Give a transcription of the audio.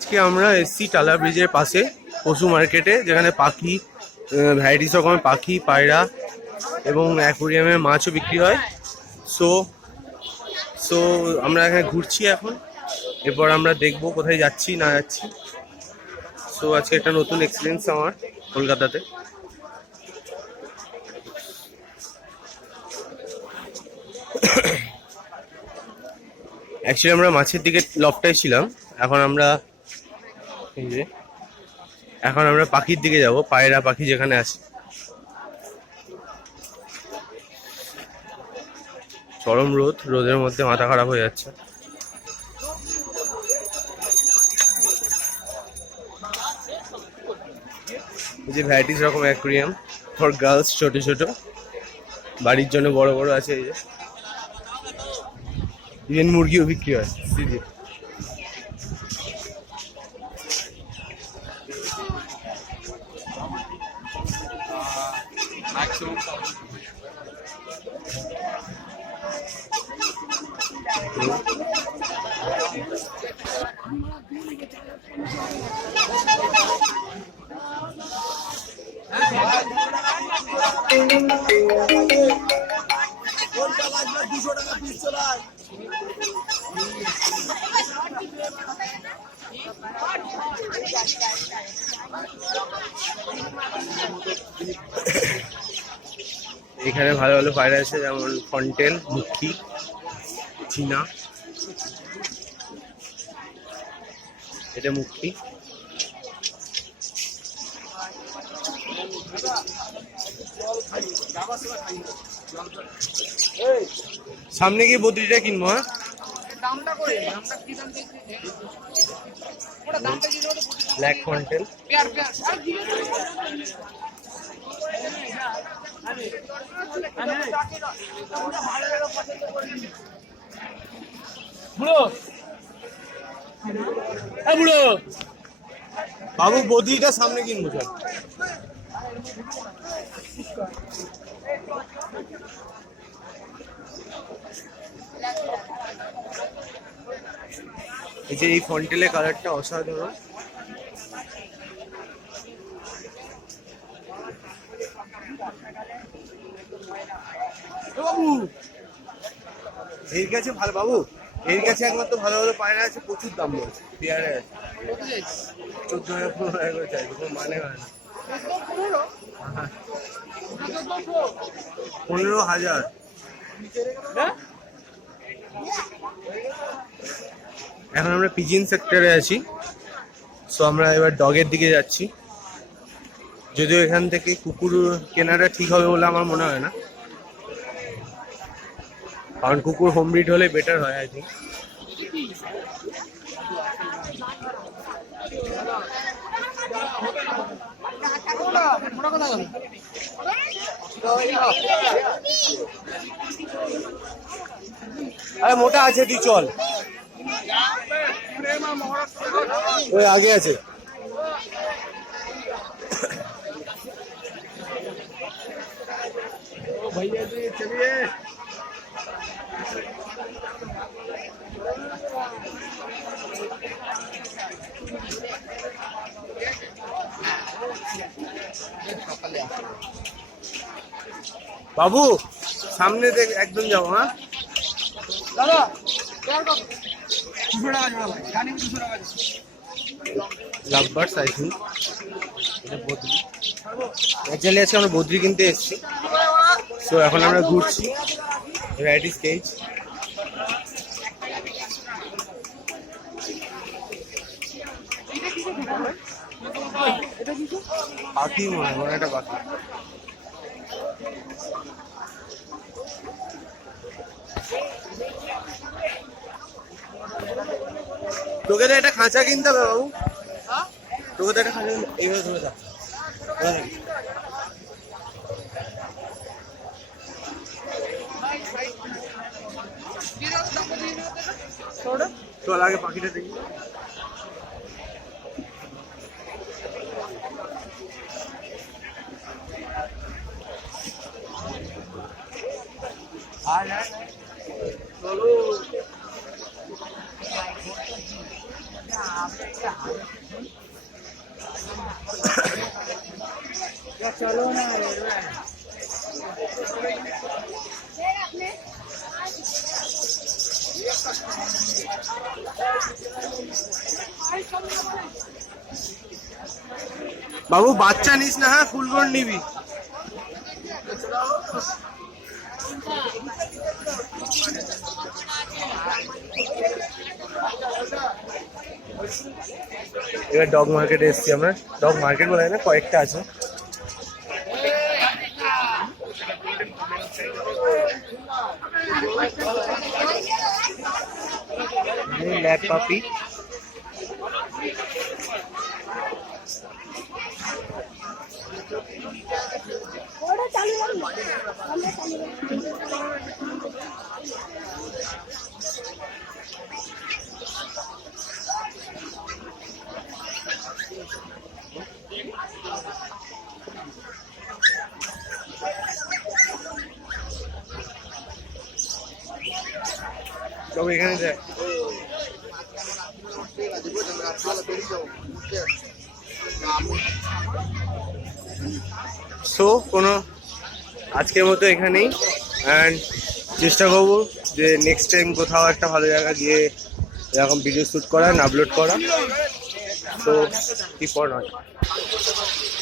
আজকে আমরা এসছি টালা ব্রিজের পাশে পশু মার্কেটে, যেখানে পাখি ভ্যারাইটিস রকমের পাখি, পায়রা এবং অ্যাকোরিয়ামের মাছও বিক্রি হয়। সো সো আমরা এখানে ঘুরছি এখন, এরপর আমরা দেখবো কোথায় যাচ্ছি না যাচ্ছি। সো আজকে একটা নতুন এক্সপিরিয়েন্স আমার কলকাতাতে। অ্যাকচুয়ালি আমরা মাছের দিকে লবটায় ছিলাম, এখন আমরা পাখির দিকে যাব, পায়রা পাখি যেখানে আছে। চরম রোদ, রোদের মধ্যে মাথা খারাপ হয়ে যাচ্ছে। এই যে ভ্যারাইটিস রকম অ্যাকুরিয়াম ফর গার্লস, ছোট ছোট, বাড়ির জন্য বড় বড় আছে। এই যে ইভেন মুরগিও বিক্রি হয়। এখানে ভালো ভালো পায়রা আছে, যেমন ফন্টেন, মুখী, চীনা। এটা মুখী। সামনে গিয়ে বদ্রিটা কিনবো। হ্যাঁ, ব্ল্যাক ফন্টেন। বাবু বদ্রিটা সামনে কিনবো স্যার। এই যে এই ফন্টেলের কালারটা অসাধারণ। বাবু এর কাছে ভালো, বাবু এর কাছে একমাত্র ভালো ভালো পায়রা আছে, প্রচুর দাম বলছে। পেয়ারে আছে 14,000-15,000 করে চাইবে, কোনো মানে হয় না। 15,000। এখন আমরা পিজিন সেক্টরে আছি। সো আমরা এবার ডগের দিকে যাচ্ছি, যদিও এখান থেকে কুকুর কেনাটা ঠিক হবে বলে আমার মনে হয় না, কারণ কুকুর হোম ব্রিড হলে বেটার হয় আই থিঙ্ক। আরে মোটা আছে, তুই চল, ওই আগে আছে। भैया जी चलिए। বাবু সামনে দেখ, একদম যাবো। হ্যাঁ দাদা, লাভবার্ডস আই থিঙ্ক। এটা বদ্রি। অ্যাকচুয়ালি আজকে আমরা বদ্রি কিনতে এসেছি। সো এখন আমরা ঘুরছি ভ্যারাইটি স্টেজ। পাখি মনে হয়, একটা পাখি। তোকে তো একটা খাঁচা কিনতে হবে বাবু, তোকে তো একটা খাঁচা এইভাবে ধরে থাক। চল আগে পাখিটা দেখি। চলো चलो ना বাবু বাচ্চা নিস না, হ্যাঁ ফুল গোল্ড নিবি। এবার ডগ মার্কেটে এসেছি আমরা, ডগ মার্কেট বলে না, কয়েকটা আছে। ল্যাব পাপি, সব এখানে যায়। সো কোনো আজকের মতো এখানেই, অ্যান্ড চেষ্টা করবো যে নেক্সট টাইম কোথাও একটা ভালো জায়গা গিয়ে এরকম ভিডিও শ্যুট করা, আপলোড করা। তো কি পর নয়।